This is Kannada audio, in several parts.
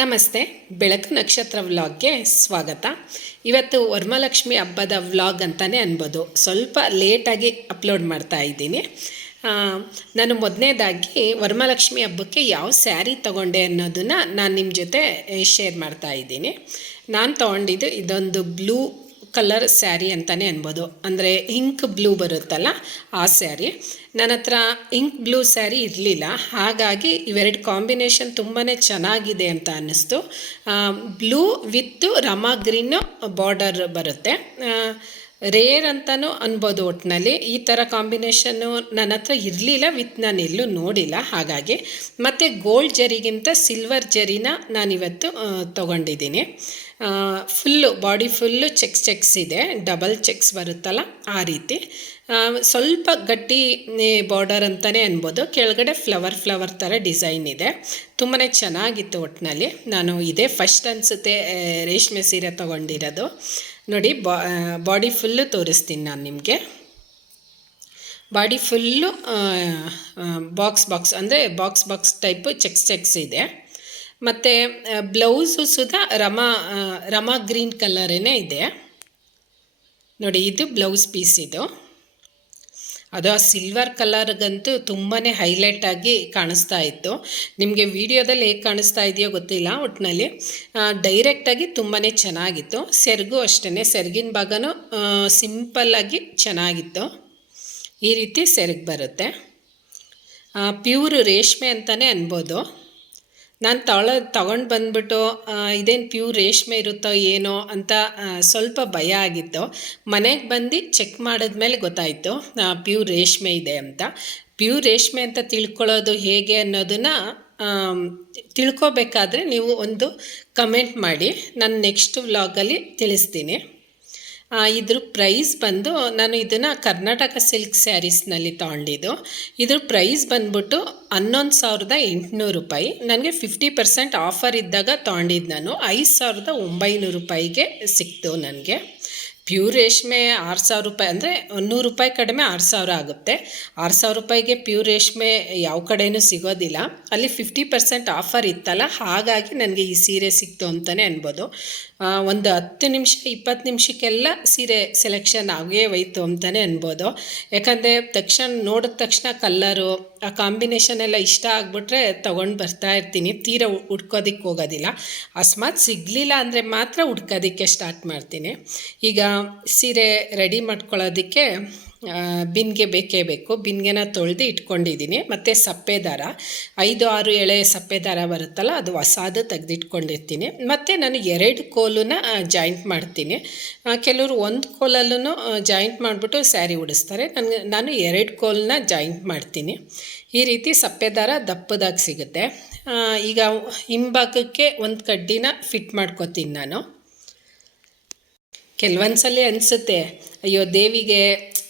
ನಮಸ್ತೆ, ಬೆಳಕು ನಕ್ಷತ್ರ ವ್ಲಾಗ್ಗೆ ಸ್ವಾಗತ. ಇವತ್ತು ವರ್ಮಲಕ್ಷ್ಮಿ ಹಬ್ಬದ ವ್ಲಾಗ್ ಅಂತಲೇ ಅನ್ಬೋದು. ಸ್ವಲ್ಪ ಲೇಟಾಗಿ ಅಪ್ಲೋಡ್ ಮಾಡ್ತಾ ಇದ್ದೀನಿ. ನಾನು ಮೊದಲನೇದಾಗಿ ವರ್ಮಲಕ್ಷ್ಮಿ ಹಬ್ಬಕ್ಕೆ ಯಾವ ಸ್ಯಾರಿ ತಗೊಂಡೆ ಅನ್ನೋದನ್ನು ನಾನು ನಿಮ್ಮ ಜೊತೆ ಶೇರ್ ಮಾಡ್ತಾ ಇದ್ದೀನಿ. ನಾನು ತೊಗೊಂಡಿದ್ದು ಇದೊಂದು ಬ್ಲೂ ಕಲರ್ ಸ್ಯಾರಿ ಅಂತಲೇ ಅನ್ಬೋದು. ಅಂದರೆ ಇಂಕ್ ಬ್ಲೂ ಬರುತ್ತಲ್ಲ ಆ ಸ್ಯಾರಿ. ನನ್ನ ಹತ್ರ ಇಂಕ್ ಬ್ಲೂ ಸ್ಯಾರಿ ಇರಲಿಲ್ಲ. ಹಾಗಾಗಿ ಇವೆರಡು ಕಾಂಬಿನೇಷನ್ ತುಂಬಾ ಚೆನ್ನಾಗಿದೆ ಅಂತ ಅನ್ನಿಸ್ತು. Blue with Rama green border ಬರುತ್ತೆ. ರೇರ್ ಅಂತಲೂ ಅನ್ಬೋದು ಒಟ್ಟಿನಲ್ಲಿ ಈ ಥರ ಕಾಂಬಿನೇಷನ್ನು ನನ್ನ ಹತ್ರ ಇರಲಿಲ್ಲ, ವಿತ್ ನಾನು ಎಲ್ಲೂ ನೋಡಿಲ್ಲ. ಹಾಗಾಗಿ ಮತ್ತು ಗೋಲ್ಡ್ ಜರಿಗಿಂತ ಸಿಲ್ವರ್ ಜರಿನ ನಾನಿವತ್ತು ತೊಗೊಂಡಿದ್ದೀನಿ. Full body full checks checks ಇದೆ. ಡಬಲ್ ಚೆಕ್ಸ್ ಬರುತ್ತಲ್ಲ ಆ ರೀತಿ. ಸ್ವಲ್ಪ ಗಟ್ಟಿ ಬಾರ್ಡರ್ ಅಂತಲೇ ಅನ್ಬೋದು. ಕೆಳಗಡೆ ಫ್ಲವರ್ ಫ್ಲವರ್ ಥರ ಡಿಸೈನ್ ಇದೆ. ತುಂಬಾ ಚೆನ್ನಾಗಿತ್ತು ಒಟ್ಟಿನಲ್ಲಿ ನಾನು ಇದೇ ಫಸ್ಟ್ ಅನಿಸುತ್ತೆ ರೇಷ್ಮೆ ಸೀರೆ ತೊಗೊಂಡಿರೋದು. ನೋಡಿ ಬಾಡಿ ಫುಲ್ಲು ತೋರಿಸ್ತೀನಿ ನಾನು ನಿಮಗೆ. ಬಾಡಿ ಫುಲ್ಲು ಬಾಕ್ಸ್ ಬಾಕ್ಸ್ ಅಂದರೆ box box type checks checks ಇದೆ. ಮತ್ತು ಬ್ಲೌಸು ಸುಧಾ ರಮಾ ರಮಾ ಗ್ರೀನ್ ಕಲರೇ ಇದೆ. ನೋಡಿ, ಇದು ಬ್ಲೌಸ್ ಪೀಸ್ ಇದು. ಅದು ಆ ಸಿಲ್ವರ್ ಕಲರ್ಗಂತೂ ತುಂಬಾ ಹೈಲೈಟ್ ಆಗಿ ಕಾಣಿಸ್ತಾ ಇತ್ತು. ನಿಮಗೆ ವಿಡಿಯೋದಲ್ಲಿ ಹೇಗೆ ಕಾಣಿಸ್ತಾ ಇದೆಯೋ ಗೊತ್ತಿಲ್ಲ ಒಟ್ಟಿನಲ್ಲಿ ಡೈರೆಕ್ಟಾಗಿ ತುಂಬಾ ಚೆನ್ನಾಗಿತ್ತು. ಸೆರಗು ಅಷ್ಟೇ ಸೆರಗಿನ ಭಾಗನೂ ಸಿಂಪಲ್ಲಾಗಿ ಚೆನ್ನಾಗಿತ್ತು. ಈ ರೀತಿ ಸೆರಗು ಬರುತ್ತೆ. ಪ್ಯೂರ್ ರೇಷ್ಮೆ ಅಂತಲೇ ಅನ್ಬೋದು. ನಾನು ತೊಳ, ತಗೊಂಡು ಬಂದ್ಬಿಟ್ಟು ಇದೇನು ಪ್ಯೂರ್ ರೇಷ್ಮೆ ಇರುತ್ತೋ ಏನೋ ಅಂತ ಸ್ವಲ್ಪ ಭಯ ಆಗಿತ್ತು. ಮನೆಗೆ ಬಂದು ಚೆಕ್ ಮಾಡಿದ್ಮೇಲೆ ಗೊತ್ತಾಯಿತು ಪ್ಯೂರ್ ರೇಷ್ಮೆ ಇದೆ ಅಂತ. ಪ್ಯೂರ್ ರೇಷ್ಮೆ ಅಂತ ತಿಳ್ಕೊಳ್ಳೋದು ಹೇಗೆ ಅನ್ನೋದನ್ನು ತಿಳ್ಕೋಬೇಕಾದ್ರೆ ನೀವು ಒಂದು ಕಮೆಂಟ್ ಮಾಡಿ. ನಾನು ನೆಕ್ಸ್ಟ್ ವ್ಲಾಗಲ್ಲಿ ತಿಳಿಸ್ತೀನಿ. ಇದ್ರ ಪ್ರೈಸ್ ಬಂದು ನಾನು ಇದನ್ನು ಕರ್ನಾಟಕ ಸಿಲ್ಕ್ ಸ್ಯಾರೀಸ್ನಲ್ಲಿ ತೊಗೊಂಡಿದ್ದು. ಇದ್ರ ಪ್ರೈಸ್ ಬಂದ್ಬಿಟ್ಟು ಹನ್ನೊಂದು ಸಾವಿರದ ಎಂಟುನೂರು ರೂಪಾಯಿ. ನನಗೆ ಫಿಫ್ಟಿ ಪರ್ಸೆಂಟ್ ಆಫರ್ ಇದ್ದಾಗ ತೊಗೊಂಡಿದ್ದು ನಾನು. ಐದು ಸಾವಿರದ ಒಂಬೈನೂರು ರೂಪಾಯಿಗೆ ಸಿಕ್ತು ನನಗೆ. ಪ್ಯೂರ್ ರೇಷ್ಮೆ ಆರು ಸಾವಿರ ರೂಪಾಯಿ ಅಂದರೆ ನೂರು ರೂಪಾಯಿ ಕಡಿಮೆ ಆರು ಸಾವಿರ ಆಗುತ್ತೆ. ಆರು ಸಾವಿರ ರೂಪಾಯಿಗೆ ಪ್ಯೂರ್ ರೇಷ್ಮೆ ಯಾವ ಕಡೆಯೂ ಸಿಗೋದಿಲ್ಲ. ಅಲ್ಲಿ ಫಿಫ್ಟಿ ಪರ್ಸೆಂಟ್ ಆಫರ್ ಇತ್ತಲ್ಲ, ಹಾಗಾಗಿ ನನಗೆ ಈ ಸೀರೆ ಸಿಕ್ತು ಅಂತಲೇ ಅನ್ಬೋದು. ಒಂದು ಹತ್ತು ನಿಮಿಷ, ಇಪ್ಪತ್ತು ನಿಮಿಷಕ್ಕೆಲ್ಲ ಸೀರೆ ಸೆಲೆಕ್ಷನ್ ಆಗೇ ಹೋಯ್ತು ಅಂತಲೇ ಅನ್ಬೋದು. ಯಾಕಂದರೆ ತಕ್ಷಣ ನೋಡಿದ ತಕ್ಷಣ ಕಲ್ಲರು ಆ ಕಾಂಬಿನೇಷನ್ ಎಲ್ಲ ಇಷ್ಟ ಆಗಿಬಿಟ್ರೆ ತೊಗೊಂಡು ಬರ್ತಾ ಇರ್ತೀನಿ. ತೀರ ಹುಡ್ಕೋದಿಕ್ಕೆ ಹೋಗೋದಿಲ್ಲ. ಅಕಸ್ಮಾತ್ ಸಿಗಲಿಲ್ಲ ಅಂದರೆ ಮಾತ್ರ ಹುಡ್ಕೋದಿಕ್ಕೆ ಸ್ಟಾರ್ಟ್ ಮಾಡ್ತೀನಿ. ಈಗ ಸೀರೆ ರೆಡಿ ಮಾಡ್ಕೊಳ್ಳೋದಕ್ಕೆ ಬಿನ್ಗೆ ಬೇಕೇ ಬೇಕು. ಬಿನ್ಗೆನ ತೊಳೆದು ಇಟ್ಕೊಂಡಿದ್ದೀನಿ. ಮತ್ತು ಸಪ್ಪೆ ದಾರ. ಐದು, ಆರು ಎಳೆ ಸಪ್ಪೆ ದಾರ ಬರುತ್ತಲ್ಲ, ಅದು ಹೊಸಾದು ತೆಗೆದಿಟ್ಕೊಂಡಿರ್ತೀನಿ. ಮತ್ತು ನಾನು ಎರಡು ಕೋಲನ್ನ ಜಾಯಿಂಟ್ ಮಾಡ್ತೀನಿ. ಕೆಲವರು ಒಂದು ಕೋಲಲ್ಲೂ ಜಾಯಿಂಟ್ ಮಾಡಿಬಿಟ್ಟು ಸ್ಯಾರಿ ಉಡಿಸ್ತಾರೆ. ನನಗೆ, ನಾನು ಎರಡು ಕೋಲನ್ನ ಜಾಯಿಂಟ್ ಮಾಡ್ತೀನಿ. ಈ ರೀತಿ ಸಪ್ಪೆ ದಾರ ದಪ್ಪದಾಗಿ ಸಿಗುತ್ತೆ. ಈಗ ಹಿಂಭಾಗಕ್ಕೆ ಒಂದು ಕಡ್ಡಿನ ಫಿಟ್ ಮಾಡ್ಕೊತೀನಿ ನಾನು. ಕೆಲವೊಂದು ಸಲ ಅನಿಸುತ್ತೆ, ಅಯ್ಯೋ ದೇವಿಗೆ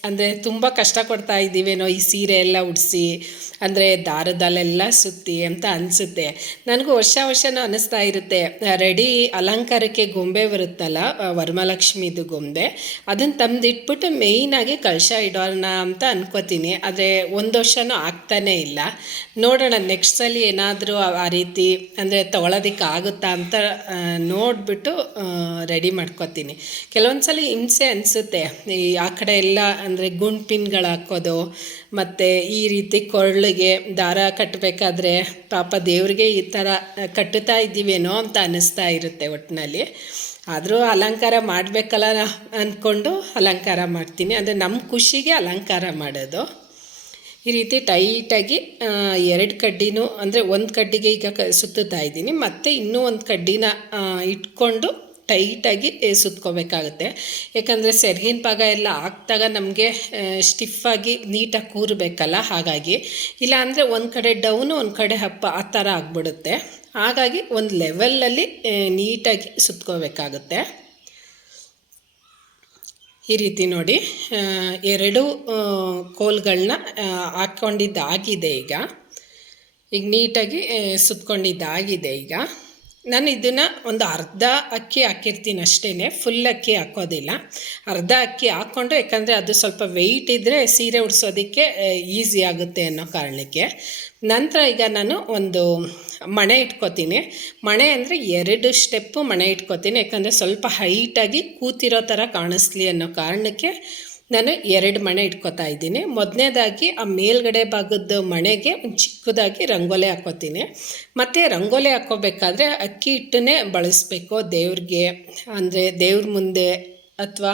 ಅಂದರೆ ತುಂಬ ಕಷ್ಟ ಕೊಡ್ತಾ ಇದ್ದೀವೇನೋ ಈ ಸೀರೆ ಎಲ್ಲ ಉಡಿಸಿ, ಅಂದರೆ ದಾರದಲ್ಲೆಲ್ಲ ಸುತ್ತಿ ಅಂತ ಅನಿಸುತ್ತೆ. ನನಗೂ ವರ್ಷ ವರ್ಷನೂ ಅನ್ನಿಸ್ತಾ ಇರುತ್ತೆ. ರೆಡಿ ಅಲಂಕಾರಕ್ಕೆ ಗೊಂಬೆ ಬರುತ್ತಲ್ಲ ವರಮಲಕ್ಷ್ಮಿದು ಗೊಂಬೆ ಅದನ್ನು ತಂದಿಟ್ಬಿಟ್ಟು ಮೇಯ್ನಾಗಿ ಕಳಶ ಇಡೋಣ ಅಂತ ಅನ್ಕೋತೀನಿ. ಆದರೆ ಒಂದು ವರ್ಷನೂ ಆಗ್ತಾನೇ ಇಲ್ಲ. ನೋಡೋಣ ನೆಕ್ಸ್ಟ್ ಸಲ ಏನಾದರೂ ಆ ರೀತಿ, ಅಂದರೆ ತೊಗೊಳೋದಕ್ಕೆ ಆಗುತ್ತಾ ಅಂತ ನೋಡಿಬಿಟ್ಟು ರೆಡಿ ಮಾಡ್ಕೋತೀನಿ. ಕೆಲವೊಂದು ಸಲ ಹಿಂಸೆ ಅನಿಸುತ್ತೆ. ಈ, ಆ ಕಡೆ ಎಲ್ಲ ಅಂದರೆ ಗುಂಡ್ಪಿನ್ಗಳು ಹಾಕೋದು ಮತ್ತು ಈ ರೀತಿ ಕೊರಳಿಗೆ ದಾರ ಕಟ್ಟಬೇಕಾದ್ರೆ ಪಾಪ ದೇವ್ರಿಗೆ ಈ ಥರ ಕಟ್ಟುತ್ತಾ ಇದ್ದೀವೇನೋ ಅಂತ ಅನ್ನಿಸ್ತಾ ಇರುತ್ತೆ ಒಟ್ಟಿನಲ್ಲಿ ಆದರೂ ಅಲಂಕಾರ ಮಾಡಬೇಕಲ್ಲ ಅಂದ್ಕೊಂಡು ಅಲಂಕಾರ ಮಾಡ್ತೀನಿ. ಅಂದರೆ ನಮ್ಮ ಖುಷಿಗೆ ಅಲಂಕಾರ ಮಾಡೋದು. ಈ ರೀತಿ ಟೈಟಾಗಿ ಎರಡು ಕಡ್ಡಿನೂ, ಅಂದರೆ ಒಂದು ಕಡ್ಡಿಗೆ ಈಗ ಸುತ್ತುತ್ತಾ ಇದ್ದೀನಿ. ಮತ್ತು ಇನ್ನೂ ಒಂದು ಕಡ್ಡಿನ ಇಟ್ಕೊಂಡು ಟೈಟಾಗಿ ಸುತ್ಕೋಬೇಕಾಗುತ್ತೆ. ಯಾಕಂದರೆ ಸೆರಗಿನ ಭಾಗ ಎಲ್ಲ ಹಾಕ್ದಾಗ ನಮಗೆ ಸ್ಟಿಫಾಗಿ ನೀಟಾಗಿ ಕೂರಬೇಕಲ್ಲ ಹಾಗಾಗಿ. ಇಲ್ಲ ಅಂದರೆ ಒಂದು ಕಡೆ ಡೌನು ಒಂದು ಕಡೆ ಹಪ್ಪ ಆ ಥರ ಆಗಿಬಿಡುತ್ತೆ. ಹಾಗಾಗಿ ಒಂದು ಲೆವೆಲಲ್ಲಿ ನೀಟಾಗಿ ಸುತ್ಕೋಬೇಕಾಗುತ್ತೆ. ಈ ರೀತಿ ನೋಡಿ ಎರಡು ಕೋಲ್ಗಳನ್ನ ಹಾಕ್ಕೊಂಡಿದ್ದಾಗಿದೆ ಈಗ. ಈಗ ನೀಟಾಗಿ ಸುತ್ಕೊಂಡಿದ್ದಾಗಿದೆ ಈಗ. ನಾನು ಇದನ್ನು ಒಂದು ಅರ್ಧ ಅಕ್ಕಿ ಹಾಕಿರ್ತೀನಿ ಅಷ್ಟೇ ಫುಲ್ ಅಕ್ಕಿ ಹಾಕೋದಿಲ್ಲ. ಅರ್ಧ ಅಕ್ಕಿ ಹಾಕ್ಕೊಂಡು ಯಾಕಂದರೆ ಅದು ಸ್ವಲ್ಪ ವೆಯ್ಟ್ ಇದ್ದರೆ ಸೀರೆ ಉಡಿಸೋದಕ್ಕೆ ಈಸಿ ಆಗುತ್ತೆ ಅನ್ನೋ ಕಾರಣಕ್ಕೆ. ನಂತರ ಈಗ ನಾನು ಒಂದು ಮಣೆ ಇಟ್ಕೋತೀನಿ. ಮಣೆ ಅಂದರೆ ಎರಡು ಸ್ಟೆಪ್ಪು ಮಣೆ ಇಟ್ಕೋತೀನಿ. ಯಾಕಂದರೆ ಸ್ವಲ್ಪ ಹೈಟಾಗಿ ಕೂತಿರೋ ಥರ ಕಾಣಿಸ್ಲಿ ಅನ್ನೋ ಕಾರಣಕ್ಕೆ ನಾನು ಎರಡು ಮಣೆ ಇಟ್ಕೋತಾ ಇದ್ದೀನಿ. ಮೊದಲನೇದಾಗಿ ಆ ಮೇಲ್ಗಡೆ ಭಾಗದ ಮಣೆಗೆ ಒಂದು ಚಿಕ್ಕದಾಗಿ ರಂಗೋಲೆ ಹಾಕೋತೀನಿ ಮತ್ತು ರಂಗೋಲೆ ಹಾಕೋಬೇಕಾದ್ರೆ ಅಕ್ಕಿ ಹಿಟ್ಟನ್ನೇ ಬಳಸಬೇಕು. ದೇವ್ರಿಗೆ, ಅಂದರೆ ದೇವ್ರ ಮುಂದೆ ಅಥವಾ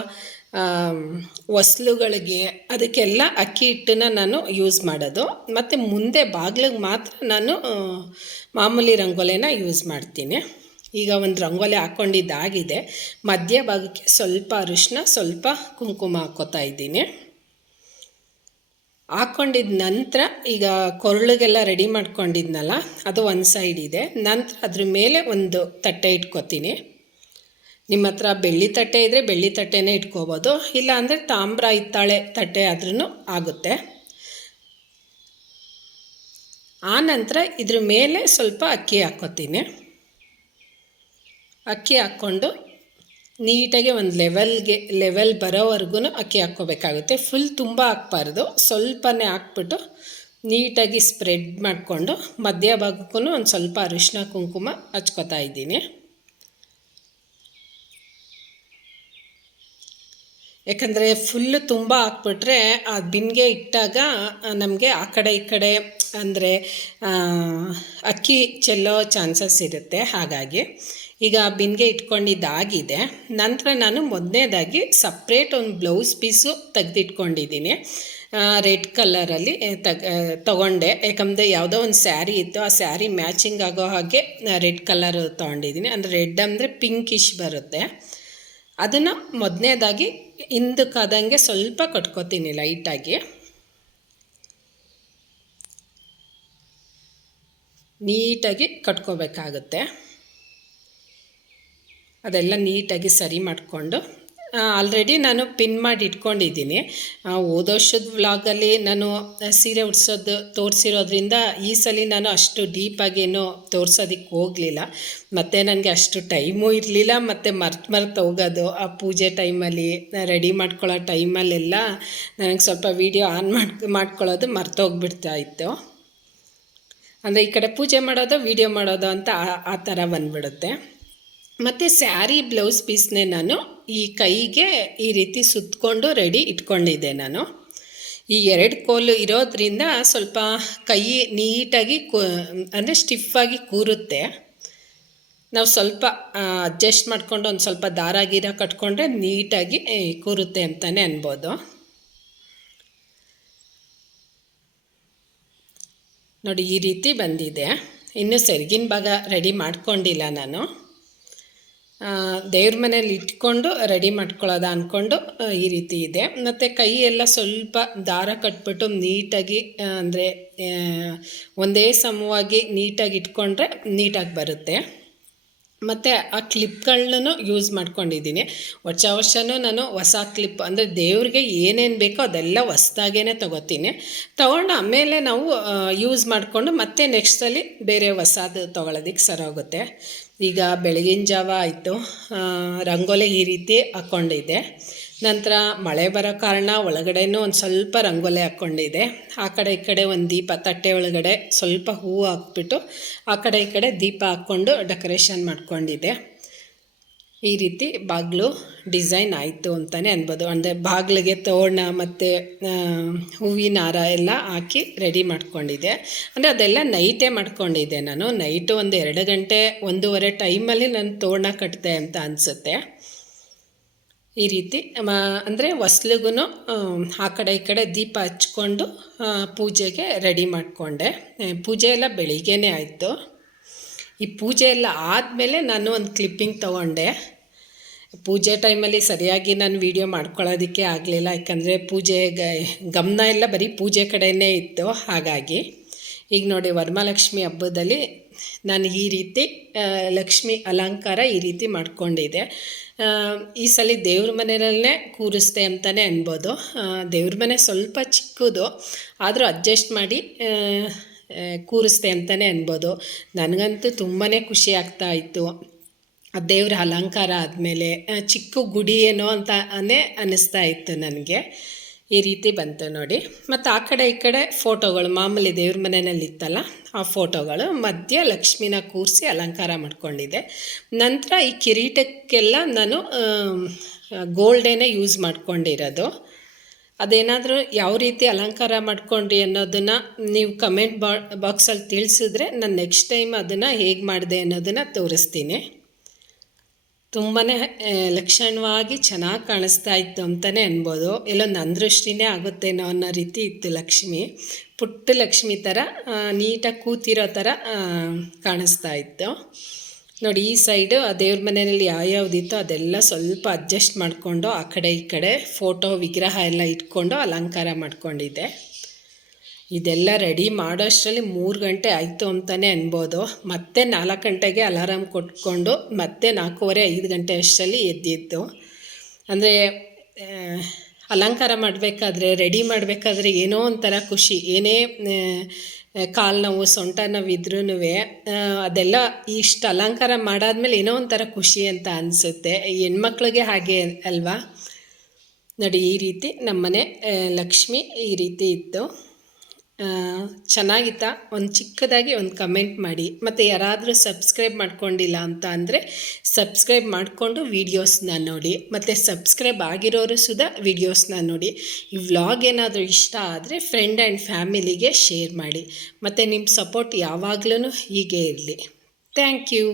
ಹೊಸ್ಲುಗಳಿಗೆ ಅದಕ್ಕೆಲ್ಲ ಅಕ್ಕಿ ಹಿಟ್ಟನ್ನ ನಾನು ಯೂಸ್ ಮಾಡೋದು. ಮತ್ತು ಮುಂದೆ ಬಾಗಿಲಿಗೆ ಮಾತ್ರ ನಾನು ಮಾಮೂಲಿ ರಂಗೋಲಿನ ಯೂಸ್ ಮಾಡ್ತೀನಿ. ಈಗ ಒಂದು ರಂಗೋಲಿ ಹಾಕ್ಕೊಂಡಿದ್ದಾಗಿದೆ ಮಧ್ಯ ಭಾಗಕ್ಕೆ ಸ್ವಲ್ಪ ಅರಿಶಿನ ಸ್ವಲ್ಪ ಕುಂಕುಮ ಹಾಕ್ಕೋತಾ ಇದ್ದೀನಿ. ಹಾಕ್ಕೊಂಡಿದ ನಂತರ ಈಗ ಕೊರಳಿಗೆಲ್ಲ ರೆಡಿ ಮಾಡ್ಕೊಂಡಿದ್ನಲ್ಲ, ಅದು ಒಂದು ಸೈಡ್ ಇದೆ. ನಂತರ ಅದ್ರ ಮೇಲೆ ಒಂದು ತಟ್ಟೆ ಇಟ್ಕೋತೀನಿ. ನಿಮ್ಮ ಹತ್ರ ಬೆಳ್ಳಿ ತಟ್ಟೆ ಇದ್ದರೆ ಬೆಳ್ಳಿ ತಟ್ಟೆನೇ ಇಟ್ಕೋಬೋದು. ಇಲ್ಲ ಅಂದರೆ ತಾಮ್ರ, ಹಿತ್ತಾಳೆ ತಟ್ಟೆ ಆದ್ರೂ ಆಗುತ್ತೆ. ಆ ನಂತರ ಇದ್ರ ಮೇಲೆ ಸ್ವಲ್ಪ ಅಕ್ಕಿ ಹಾಕ್ಕೋತೀನಿ ಅಕ್ಕಿ ಹಾಕ್ಕೊಂಡು ನೀಟಾಗಿ ಒಂದು ಲೆವೆಲ್ಗೆ, ಲೆವೆಲ್ ಬರೋವರೆಗೂ ಅಕ್ಕಿ ಹಾಕ್ಕೋಬೇಕಾಗುತ್ತೆ. ಫುಲ್ ತುಂಬ ಹಾಕ್ಬಾರ್ದು. ಸ್ವಲ್ಪನೇ ಹಾಕ್ಬಿಟ್ಟು ನೀಟಾಗಿ ಸ್ಪ್ರೆಡ್ ಮಾಡಿಕೊಂಡು ಮಧ್ಯ ಭಾಗಕ್ಕೂ ಒಂದು ಸ್ವಲ್ಪ ಅರಿಶಿನ ಕುಂಕುಮ ಹಚ್ಕೋತಾ ಇದ್ದೀನಿ. ಯಾಕಂದರೆ ಫುಲ್ಲು ತುಂಬ ಹಾಕ್ಬಿಟ್ರೆ ಆ ಬಿನ್ಗೆ ಇಟ್ಟಾಗ ನಮಗೆ ಆ ಕಡೆ ಈ ಕಡೆ ಅಂದರೆ ಅಕ್ಕಿ ಚೆಲ್ಲೋ ಚಾನ್ಸಸ್ ಇರುತ್ತೆ. ಹಾಗಾಗಿ ಈಗ ಬಿನ್ಗೆ ಇಟ್ಕೊಂಡಿದ್ದಾಗಿದೆ. ನಂತರ ನಾನು ಮೊದಲನೇದಾಗಿ ಸಪ್ರೇಟ್ ಒಂದು ಬ್ಲೌಸ್ ಪೀಸು ತೆಗೆದಿಟ್ಕೊಂಡಿದ್ದೀನಿ. ರೆಡ್ ಕಲರಲ್ಲಿ ತಗ ತೊಗೊಂಡೆ. ಯಾಕಂದರೆ ಯಾವುದೋ ಒಂದು ಸ್ಯಾರಿ ಇತ್ತು, ಆ ಸ್ಯಾರಿ ಮ್ಯಾಚಿಂಗ್ ಆಗೋ ಹಾಗೆ ರೆಡ್ ಕಲರ್ ತೊಗೊಂಡಿದ್ದೀನಿ. ಅಂದರೆ ರೆಡ್ ಅಂದರೆ ಪಿಂಕಿಶ್ ಬರುತ್ತೆ. ಅದನ್ನು ಮೊದಲನೇದಾಗಿ ಹಿಂದಕ್ಕಾದಂಗೆ ಸ್ವಲ್ಪ ಕಟ್ಕೋತೀನಿ ಲೈಟಾಗಿ. ನೀಟಾಗಿ ಕಟ್ಕೋಬೇಕಾಗುತ್ತೆ. ಅದೆಲ್ಲ ನೀಟಾಗಿ ಸರಿ ಮಾಡಿಕೊಂಡು ಆಲ್ರೆಡಿ ನಾನು ಪಿನ್ ಮಾಡಿ ಇಟ್ಕೊಂಡಿದ್ದೀನಿ. ಓದೋಷದ ವ್ಲಾಗಲ್ಲಿ ನಾನು ಸೀರೆ ಉಡ್ಸೋದು ತೋರಿಸಿರೋದ್ರಿಂದ ಈ ಸಲ ನಾನು ಅಷ್ಟು ಡೀಪಾಗೇನು ತೋರಿಸೋದಕ್ಕೆ ಹೋಗಲಿಲ್ಲ. ಮತ್ತು ನನಗೆ ಅಷ್ಟು ಟೈಮೂ ಇರಲಿಲ್ಲ. ಮತ್ತು ಮರ್ತು ಮರ್ತು ಹೋಗೋದು, ಆ ಪೂಜೆ ಟೈಮಲ್ಲಿ ರೆಡಿ ಮಾಡ್ಕೊಳ್ಳೋ ಟೈಮಲ್ಲೆಲ್ಲ ನನಗೆ ಸ್ವಲ್ಪ ವೀಡಿಯೋ ಆನ್ ಮಾಡಿ, ಮಾಡ್ಕೊಳ್ಳೋದು ಮರ್ತೋಗ್ಬಿಡ್ತಾ ಇತ್ತು. ಅಂದರೆ ಈ ಕಡೆ ಪೂಜೆ ಮಾಡೋದು ವೀಡಿಯೋ ಮಾಡೋದು ಅಂತ ಆ ಥರ ಬಂದ್ಬಿಡುತ್ತೆ. ಮತ್ತು ಸ್ಯಾರಿ ಬ್ಲೌಸ್ ಪೀಸ್ನೇ ನಾನು ಈ ಕೈಗೆ ಈ ರೀತಿ ಸುತ್ತಕೊಂಡು ರೆಡಿ ಇಟ್ಕೊಂಡಿದ್ದೆ ನಾನು. ಈ ಎರಡು ಕೋಲು ಇರೋದ್ರಿಂದ ಸ್ವಲ್ಪ ಕೈ ನೀಟಾಗಿ ಕೂ, ಅಂದರೆ ಸ್ಟಿಫಾಗಿ ಕೂರುತ್ತೆ. ನಾವು ಸ್ವಲ್ಪ ಅಡ್ಜಸ್ಟ್ ಮಾಡಿಕೊಂಡು ಒಂದು ಸ್ವಲ್ಪ ದಾರ ಗೀರ ಕಟ್ಕೊಂಡ್ರೆ ನೀಟಾಗಿ ಕೂರುತ್ತೆ ಅಂತಲೇ ಅನ್ಬೋದು. ನೋಡಿ, ಈ ರೀತಿ ಬಂದಿದೆ. ಇನ್ನೂ ಸೆರಗಿನ ಭಾಗ ರೆಡಿ ಮಾಡ್ಕೊಂಡಿಲ್ಲ ನಾನು. ದೇವ್ರ ಮನೇಲಿ ಇಟ್ಕೊಂಡು ರೆಡಿ ಮಾಡ್ಕೊಳ್ಳೋದ ಅಂದ್ಕೊಂಡು ಈ ರೀತಿ ಇದೆ. ಮತ್ತು ಕೈ ಎಲ್ಲ ಸ್ವಲ್ಪ ದಾರ ಕಟ್ಬಿಟ್ಟು ನೀಟಾಗಿ ಅಂದರೆ ಒಂದೇ ಸಮವಾಗಿ ನೀಟಾಗಿ ಇಟ್ಕೊಂಡ್ರೆ ನೀಟಾಗಿ ಬರುತ್ತೆ. ಮತ್ತು ಆ ಕ್ಲಿಪ್ಗಳನ್ನೂ ಯೂಸ್ ಮಾಡ್ಕೊಂಡಿದ್ದೀನಿ. ವರ್ಷ ವರ್ಷವೂ ನಾನು ಹೊಸ ಕ್ಲಿಪ್, ಅಂದರೆ ದೇವ್ರಿಗೆ ಏನೇನು ಬೇಕೋ ಅದೆಲ್ಲ ಹೊಸ್ದಾಗೇ ತೊಗೋತೀನಿ. ತೊಗೊಂಡು ಆಮೇಲೆ ನಾವು ಯೂಸ್ ಮಾಡಿಕೊಂಡು ಮತ್ತೆ ನೆಕ್ಸ್ಟಲ್ಲಿ ಬೇರೆ ಹೊಸದು ತೊಗೊಳೋದಕ್ಕೆ ಸರೋಗುತ್ತೆ ಈಗ ಬೆಳಗಿನ ಜಾವ ಆಯಿತು. ರಂಗೋಲಿ ಈ ರೀತಿ ಹಾಕ್ಕೊಂಡಿದ್ದೆ ನಂತರ ಮಳೆ ಬರೋ ಕಾರಣ ಒಳಗಡೆನೂ ಒಂದು ಸ್ವಲ್ಪ ರಂಗೋಲಿ ಹಾಕ್ಕೊಂಡಿದ್ದೆ ಆ ಕಡೆ ಈ ಕಡೆ ಒಂದು ದೀಪ ತಟ್ಟೆ ಒಳಗಡೆ ಸ್ವಲ್ಪ ಹೂವು ಹಾಕ್ಬಿಟ್ಟು ಆ ಕಡೆ ಈ ಕಡೆ ದೀಪ ಹಾಕ್ಕೊಂಡು ಡೆಕೋರೇಷನ್ ಮಾಡ್ಕೊಂಡಿದ್ದೆ. ಈ ರೀತಿ ಬಾಗಿಲು ಡಿಸೈನ್ ಆಯಿತು ಅಂತಲೇ ಅನ್ಬೋದು. ಅಂದರೆ ಬಾಗಿಲಿಗೆ ತೋರಣ ಮತ್ತು ಹೂವಿನ ಹಾರ ಎಲ್ಲ ಹಾಕಿ ರೆಡಿ ಮಾಡ್ಕೊಂಡಿದ್ದೆ. ಅಂದರೆ ಅದೆಲ್ಲ ನೈಟೇ ಮಾಡ್ಕೊಂಡಿದ್ದೆ ನಾನು. ನೈಟು ಒಂದು ಎರಡು ಗಂಟೆ, ಒಂದೂವರೆ ಟೈಮಲ್ಲಿ ನಾನು ತೋರಣ ಕಟ್ಟಿದೆ ಅಂತ ಅನಿಸುತ್ತೆ. ಈ ರೀತಿ ಅಂದರೆ ಹೊಸ್ಲಿಗೂ ಆ ಕಡೆ ಈ ಕಡೆ ದೀಪ ಹಚ್ಕೊಂಡು ಪೂಜೆಗೆ ರೆಡಿ ಮಾಡಿಕೊಂಡೆ. ಪೂಜೆ ಎಲ್ಲ ಬೆಳಿಗ್ಗೆ ಆಯಿತು. ಈ ಪೂಜೆ ಎಲ್ಲ ಆದಮೇಲೆ ನಾನು ಒಂದು ಕ್ಲಿಪ್ಪಿಂಗ್ ತೊಗೊಂಡೆ. ಪೂಜೆ ಟೈಮಲ್ಲಿ ಸರಿಯಾಗಿ ನಾನು ವೀಡಿಯೋ ಮಾಡ್ಕೊಳ್ಳೋದಕ್ಕೆ ಆಗಲಿಲ್ಲ. ಯಾಕಂದರೆ ಪೂಜೆ ಗಮನ ಎಲ್ಲ ಬರೀ ಪೂಜೆ ಕಡೆಯೇ ಇತ್ತು. ಹಾಗಾಗಿ ಈಗ ನೋಡಿ ವರಮಹಾಲಕ್ಷ್ಮಿ ಹಬ್ಬದಲ್ಲಿ ನಾನು ಈ ರೀತಿ ಲಕ್ಷ್ಮಿ ಅಲಂಕಾರ ಈ ರೀತಿ ಮಾಡಿಕೊಂಡಿದ್ದೆ. ಈ ಸಲ ದೇವ್ರ ಮನೆಯಲ್ಲೇ ಕೂರಿಸ್ದೆ ಅಂತಲೇ ಅನ್ಬೋದು. ದೇವ್ರ ಮನೆ ಸ್ವಲ್ಪ ಚಿಕ್ಕದು, ಆದರೂ ಅಡ್ಜಸ್ಟ್ ಮಾಡಿ ಕೂರಿಸ್ದೆ ಅಂತಲೇ ಅನ್ಬೋದು. ನನಗಂತೂ ತುಂಬಾ ಖುಷಿ ಆಗ್ತಾ ಇತ್ತು. ದೇವ್ರ ಅಲಂಕಾರ ಆದಮೇಲೆ ಚಿಕ್ಕ ಗುಡಿ ಏನೋ ಅಂತ ಅನ್ನೇ ಅನ್ನಿಸ್ತಾ ಇತ್ತು ನನಗೆ. ಈ ರೀತಿ ಬಂತು ನೋಡಿ. ಮತ್ತು ಆ ಕಡೆ ಈ ಕಡೆ ಫೋಟೋಗಳು, ಮಾಮೂಲಿ ದೇವ್ರ ಮನೆಯಲ್ಲಿ ಇತ್ತಲ್ಲ ಆ ಫೋಟೋಗಳು ಮಧ್ಯ ಲಕ್ಷ್ಮಿನ ಕೂರಿಸಿ ಅಲಂಕಾರ ಮಾಡ್ಕೊಂಡಿದ್ದೆ. ನಂತರ ಈ ಕಿರೀಟಕ್ಕೆಲ್ಲ ನಾನು ಗೋಲ್ಡೇನೇ ಯೂಸ್ ಮಾಡ್ಕೊಂಡಿರೋದು. ಅದೇನಾದರೂ ಯಾವ ರೀತಿ ಅಲಂಕಾರ ಮಾಡ್ಕೊಂಡ್ರಿ ಅನ್ನೋದನ್ನು ನೀವು ಕಮೆಂಟ್ ಬಾ ಬಾಕ್ಸಲ್ಲಿ ತಿಳಿಸಿದ್ರೆ ನಾನು ನೆಕ್ಸ್ಟ್ ಟೈಮ್ ಅದನ್ನು ಹೇಗೆ ಮಾಡಿದೆ ಅನ್ನೋದನ್ನು ತೋರಿಸ್ತೀನಿ. ತುಂಬಾ ಲಕ್ಷಣವಾಗಿ ಚೆನ್ನಾಗಿ ಕಾಣಿಸ್ತಾ ಇತ್ತು ಅಂತಲೇ ಅನ್ಬೋದು. ಎಲ್ಲೊಂದು ನನ್ನ ಆಗುತ್ತೇನೋ ಅನ್ನೋ ರೀತಿ ಇತ್ತು ಲಕ್ಷ್ಮಿ. ಪುಟ್ಟ ಲಕ್ಷ್ಮಿ ಥರ ನೀಟಾಗಿ ಕೂತಿರೋ ಥರ ಕಾಣಿಸ್ತಾ ಇತ್ತು. ನೋಡಿ, ಈ ಸೈಡು, ಆ ದೇವ್ರ ಮನೆಯಲ್ಲಿ ಯಾವ್ಯಾವ್ದಿತ್ತೋ ಅದೆಲ್ಲ ಸ್ವಲ್ಪ ಅಡ್ಜಸ್ಟ್ ಮಾಡಿಕೊಂಡು ಆ ಕಡೆ ಈ ಕಡೆ ಫೋಟೋ, ವಿಗ್ರಹ ಎಲ್ಲ ಇಟ್ಕೊಂಡು ಅಲಂಕಾರ ಮಾಡ್ಕೊಂಡಿದ್ದೆ. ಇದೆಲ್ಲ ರೆಡಿ ಮಾಡೋಷ್ಟರಲ್ಲಿ ಮೂರು ಗಂಟೆ ಆಯಿತು ಅಂತಲೇ ಅನ್ಬೋದು. ಮತ್ತೆ ನಾಲ್ಕು ಗಂಟೆಗೆ ಅಲಾರಾಮ್ ಕೊಟ್ಕೊಂಡು ಮತ್ತೆ ನಾಲ್ಕೂವರೆ, ಐದು ಗಂಟೆ ಅಷ್ಟರಲ್ಲಿ ಎದ್ದಿದ್ದು. ಅಂದರೆ ಅಲಂಕಾರ ಮಾಡಬೇಕಾದ್ರೆ, ರೆಡಿ ಮಾಡಬೇಕಾದ್ರೆ ಏನೋ ಒಂಥರ ಖುಷಿ. ಏನೇ ಕಾಲು ನೋವು, ಸೊಂಟ ನೋವು ಅದೆಲ್ಲ ಇಷ್ಟು ಅಲಂಕಾರ ಮಾಡಾದ್ಮೇಲೆ ಏನೋ ಒಂಥರ ಖುಷಿ ಅಂತ ಅನಿಸುತ್ತೆ. ಹೆಣ್ಮಕ್ಳಿಗೆ ಹಾಗೆ ಅಲ್ವಾ? ನೋಡಿ, ಈ ರೀತಿ ನಮ್ಮನೆ ಲಕ್ಷ್ಮಿ ಈ ರೀತಿ ಇತ್ತು. ಚೆನ್ನಾಗಿತ್ತಾ, ಒಂದು ಚಿಕ್ಕದಾಗಿ ಒಂದು ಕಮೆಂಟ್ ಮಾಡಿ. ಮತ್ತು ಯಾರಾದರೂ ಸಬ್ಸ್ಕ್ರೈಬ್ ಮಾಡ್ಕೊಂಡಿಲ್ಲ ಅಂತ ಅಂದರೆ ಸಬ್ಸ್ಕ್ರೈಬ್ ಮಾಡಿಕೊಂಡು ವೀಡಿಯೋಸ್ನ ನೋಡಿ. ಮತ್ತು ಸಬ್ಸ್ಕ್ರೈಬ್ ಆಗಿರೋರು ಸುದ ವೀಡಿಯೋಸ್ನ ನೋಡಿ. ಈ ವ್ಲಾಗ್ ಏನಾದರೂ ಇಷ್ಟ ಆದರೆ ಫ್ರೆಂಡ್ ಆ್ಯಂಡ್ ಫ್ಯಾಮಿಲಿಗೆ ಶೇರ್ ಮಾಡಿ. ಮತ್ತು ನಿಮ್ಮ ಸಪೋರ್ಟ್ ಯಾವಾಗಲೂ ಹೀಗೆ ಇರಲಿ. Thank you